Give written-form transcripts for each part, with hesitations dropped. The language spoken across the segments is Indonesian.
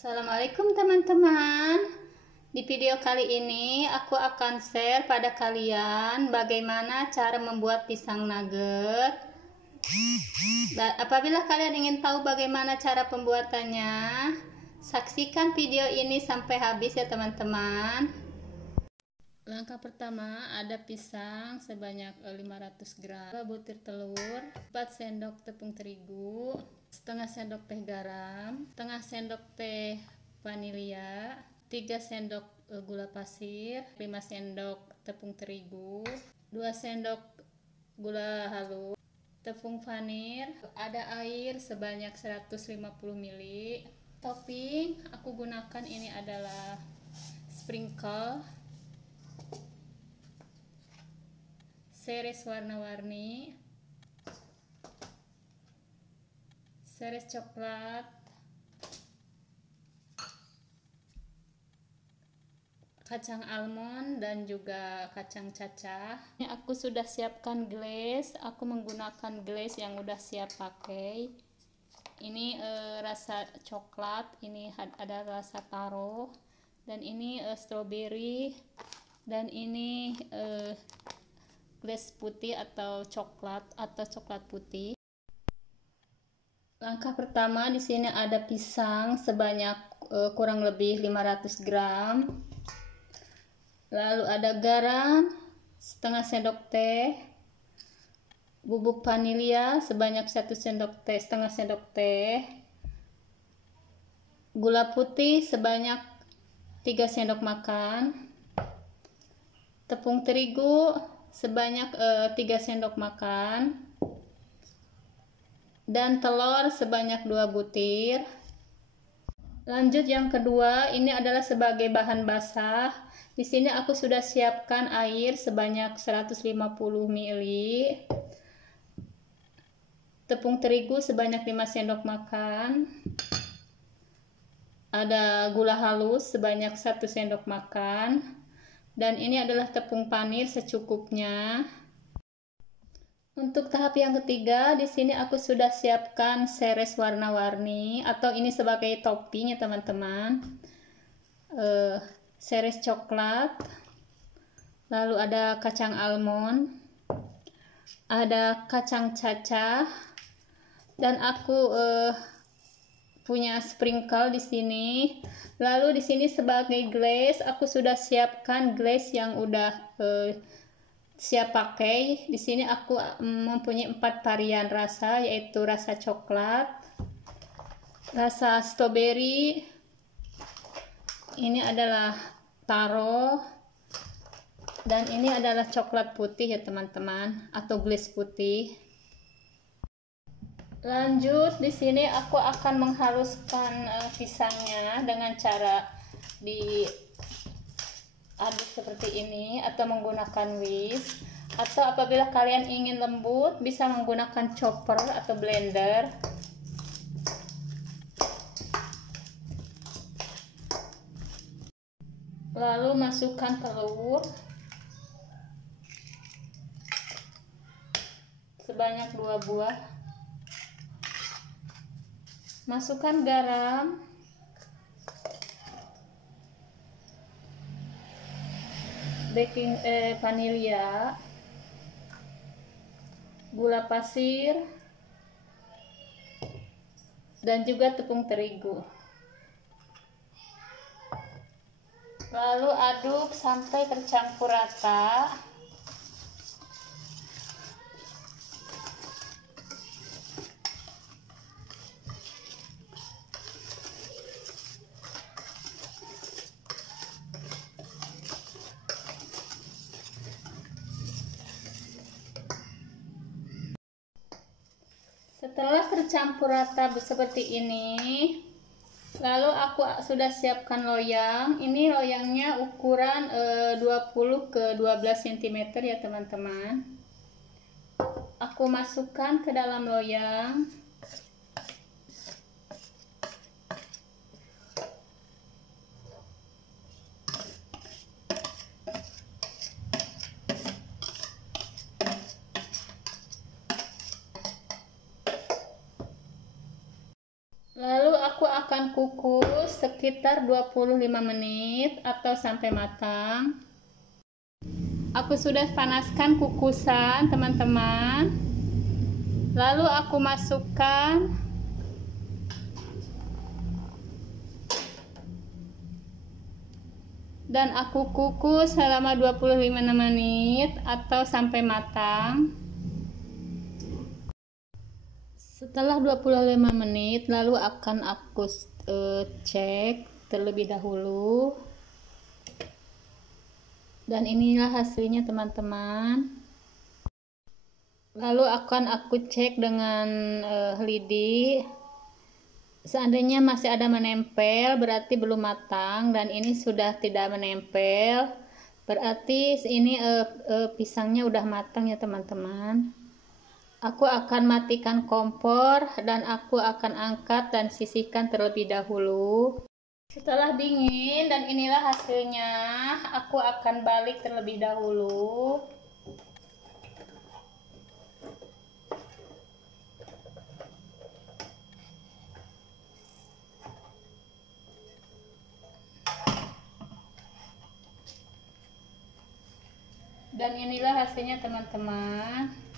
Assalamualaikum teman-teman. Di video kali ini aku akan share pada kalian bagaimana cara membuat pisang nugget. Dan apabila kalian ingin tahu bagaimana cara pembuatannya, saksikan video ini sampai habis ya teman-teman. Langkah pertama, ada pisang sebanyak 500 gram, 2 butir telur, 4 sendok tepung terigu, setengah sendok teh garam, setengah sendok teh vanilya, 3 sendok gula pasir, 5 sendok tepung terigu, 2 sendok gula halus, tepung vanir, ada air sebanyak 150 ml. Topping aku gunakan ini adalah sprinkle, seres warna-warni, seres coklat, kacang almond, dan juga kacang cacah. Ini aku sudah siapkan glaze. Aku menggunakan glaze yang udah siap pakai. Ini rasa coklat, ini ada rasa taro, dan ini strawberry, dan ini glaze putih atau coklat putih. Langkah pertama, di sini ada pisang sebanyak kurang lebih 500 gram. Lalu ada garam setengah sendok teh, bubuk vanilya sebanyak 1 sendok teh, setengah sendok teh, gula putih sebanyak 3 sendok makan, tepung terigu sebanyak 3 sendok makan, dan telur sebanyak 2 butir. Lanjut yang kedua, ini adalah sebagai bahan basah. Di sini aku sudah siapkan air sebanyak 150 ml, tepung terigu sebanyak 5 sendok makan, ada gula halus sebanyak 1 sendok makan, dan ini adalah tepung panir secukupnya. Untuk tahap yang ketiga, di sini aku sudah siapkan seres warna-warni, atau ini sebagai topping ya teman-teman. Seres coklat, lalu ada kacang almond, ada kacang cacah, dan aku punya sprinkle di sini. Lalu di sini sebagai glaze, aku sudah siapkan glaze yang udah siap pakai. Di sini aku mempunyai 4 varian rasa, yaitu rasa coklat, rasa strawberry, ini adalah taro, dan ini adalah coklat putih ya teman-teman, atau glaze putih. Lanjut, di sini aku akan menghaluskan pisangnya dengan cara diaduk seperti ini, atau menggunakan whisk, atau apabila kalian ingin lembut bisa menggunakan chopper atau blender. Lalu masukkan telur sebanyak 2 buah, masukkan garam, vanilya, gula pasir, dan juga tepung terigu. Lalu aduk sampai tercampur rata. Setelah tercampur rata seperti ini, lalu aku sudah siapkan loyang. Ini loyangnya ukuran 20 ke 12 cm ya teman-teman. Aku masukkan ke dalam loyang. akan kukus sekitar 25 menit atau sampai matang. Aku sudah panaskan kukusan, teman-teman. Lalu aku masukkan dan aku kukus selama 25 menit atau sampai matang. Setelah 25 menit lalu akan aku cek terlebih dahulu. Dan inilah hasilnya, teman-teman. Lalu akan aku cek dengan lidi. Seandainya masih ada menempel berarti belum matang, dan ini sudah tidak menempel berarti ini pisangnya udah matang ya teman-teman. Aku akan matikan kompor dan aku akan angkat dan sisihkan terlebih dahulu. Setelah dingin, dan inilah hasilnya, aku akan balik terlebih dahulu. Dan inilah hasilnya, teman-teman.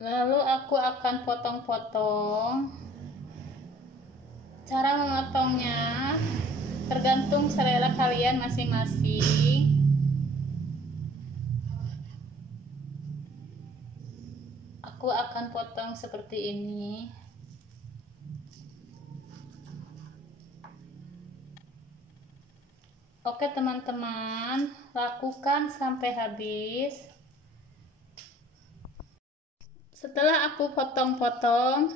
Lalu aku akan potong-potong. Cara memotongnya tergantung selera kalian masing-masing. Aku akan potong seperti ini. Oke teman-teman, lakukan sampai habis. Setelah aku potong-potong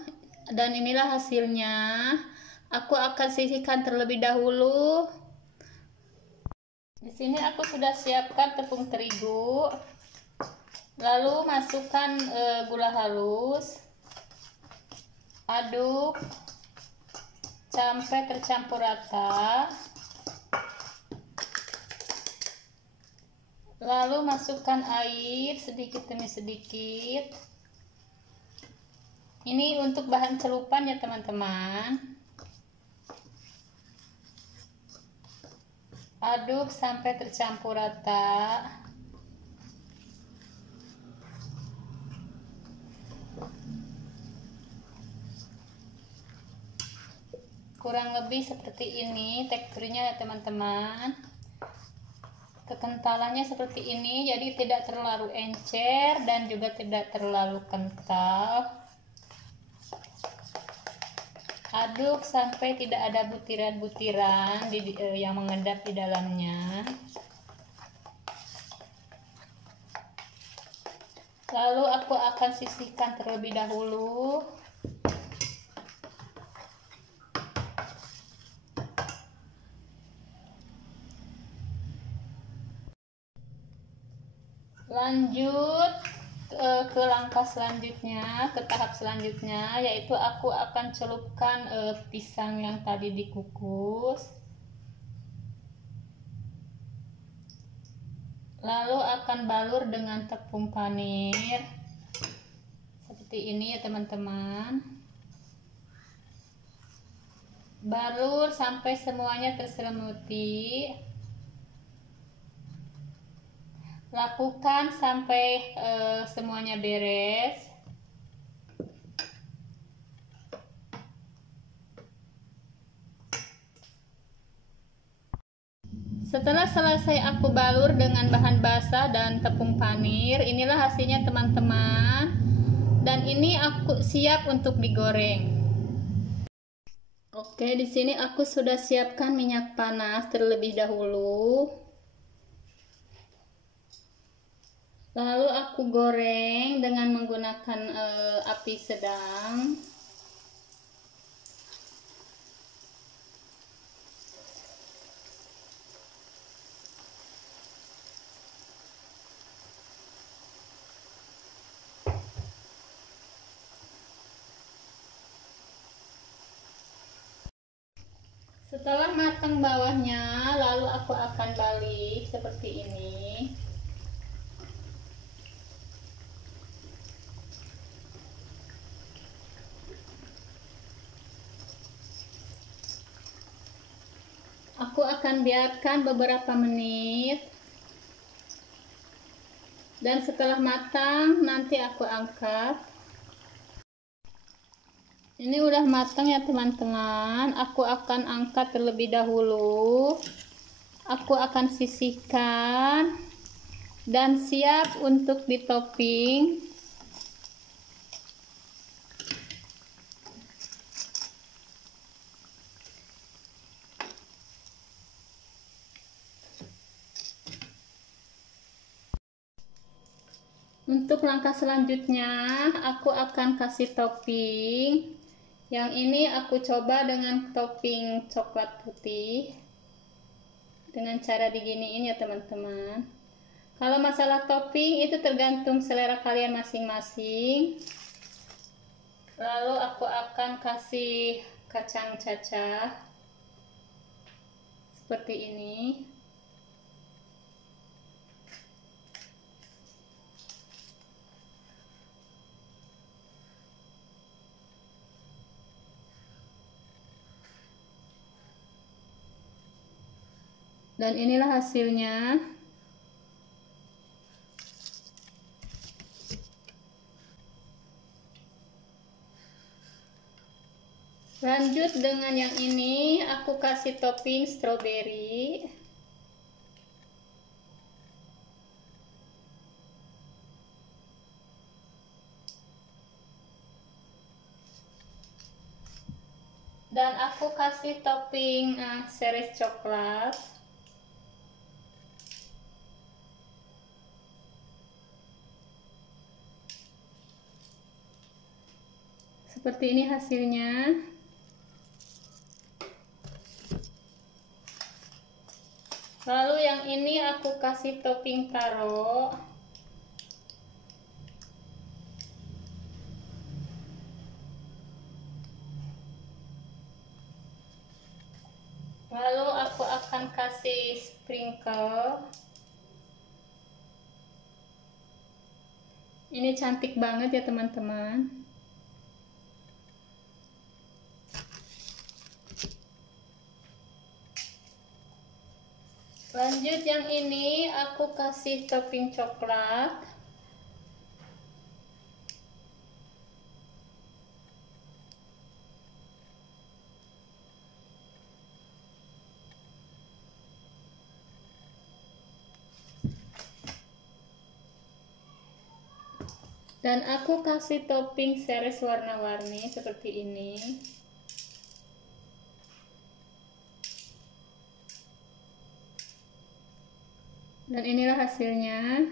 dan inilah hasilnya, aku akan sisihkan terlebih dahulu. Di sini aku sudah siapkan tepung terigu. Lalu masukkan gula halus. Aduk sampai tercampur rata. Lalu masukkan air sedikit demi sedikit. Ini untuk bahan celupan ya teman-teman. Aduk sampai tercampur rata. Kurang lebih seperti ini teksturnya ya teman-teman. Kekentalannya seperti ini, jadi tidak terlalu encer dan juga tidak terlalu kental. Aduk sampai tidak ada butiran-butiran yang mengendap di dalamnya. Lalu aku akan sisihkan terlebih dahulu. Lanjut ke langkah selanjutnya, ke tahap selanjutnya, yaitu aku akan celupkan pisang yang tadi dikukus. Lalu akan balur dengan tepung panir seperti ini ya teman-teman. Balur sampai semuanya terselimuti. Lakukan sampai semuanya beres. Setelah selesai aku balur dengan bahan basah dan tepung panir, inilah hasilnya teman-teman. Dan ini aku siap untuk digoreng. Oke, di sini aku sudah siapkan minyak panas terlebih dahulu. Lalu aku goreng dengan menggunakan api sedang. Setelah matang bawahnya, lalu aku akan balik seperti ini. Aku akan biarkan beberapa menit. Dan setelah matang, nanti aku angkat. Ini udah matang ya teman-teman. Aku akan angkat terlebih dahulu. Aku akan sisihkan. Dan siap untuk ditopping. Untuk langkah selanjutnya, aku akan kasih topping. Yang ini aku coba dengan topping coklat putih. Dengan cara diginiin ya teman-teman. Kalau masalah topping itu tergantung selera kalian masing-masing. Lalu aku akan kasih kacang cacah. Seperti ini. Dan inilah hasilnya. Lanjut dengan yang ini, aku kasih topping stroberi. Dan aku kasih topping series coklat. Seperti ini hasilnya. Lalu yang ini aku kasih topping taro. Lalu aku akan kasih sprinkle. Ini cantik banget ya teman-teman. Lanjut yang ini aku kasih topping coklat. Dan aku kasih topping series warna-warni seperti ini. Dan inilah hasilnya.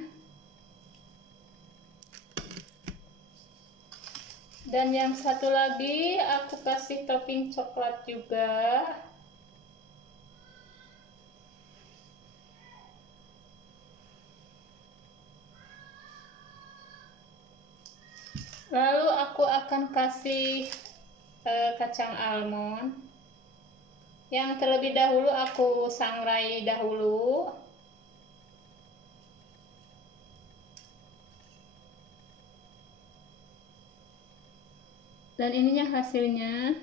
Dan yang satu lagi aku kasih topping coklat juga. Lalu aku akan kasih kacang almond. Yang terlebih dahulu aku sangrai dahulu. Dan ininya hasilnya.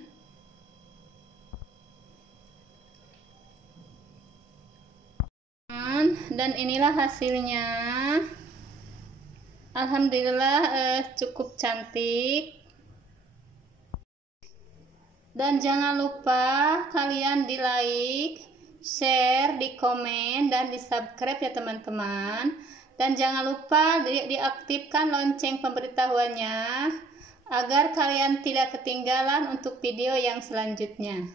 Dan inilah hasilnya. Alhamdulillah cukup cantik. Dan jangan lupa kalian di like, share, di komen, dan di subscribe ya teman-teman. Dan jangan lupa diaktifkan lonceng pemberitahuannya agar kalian tidak ketinggalan untuk video yang selanjutnya.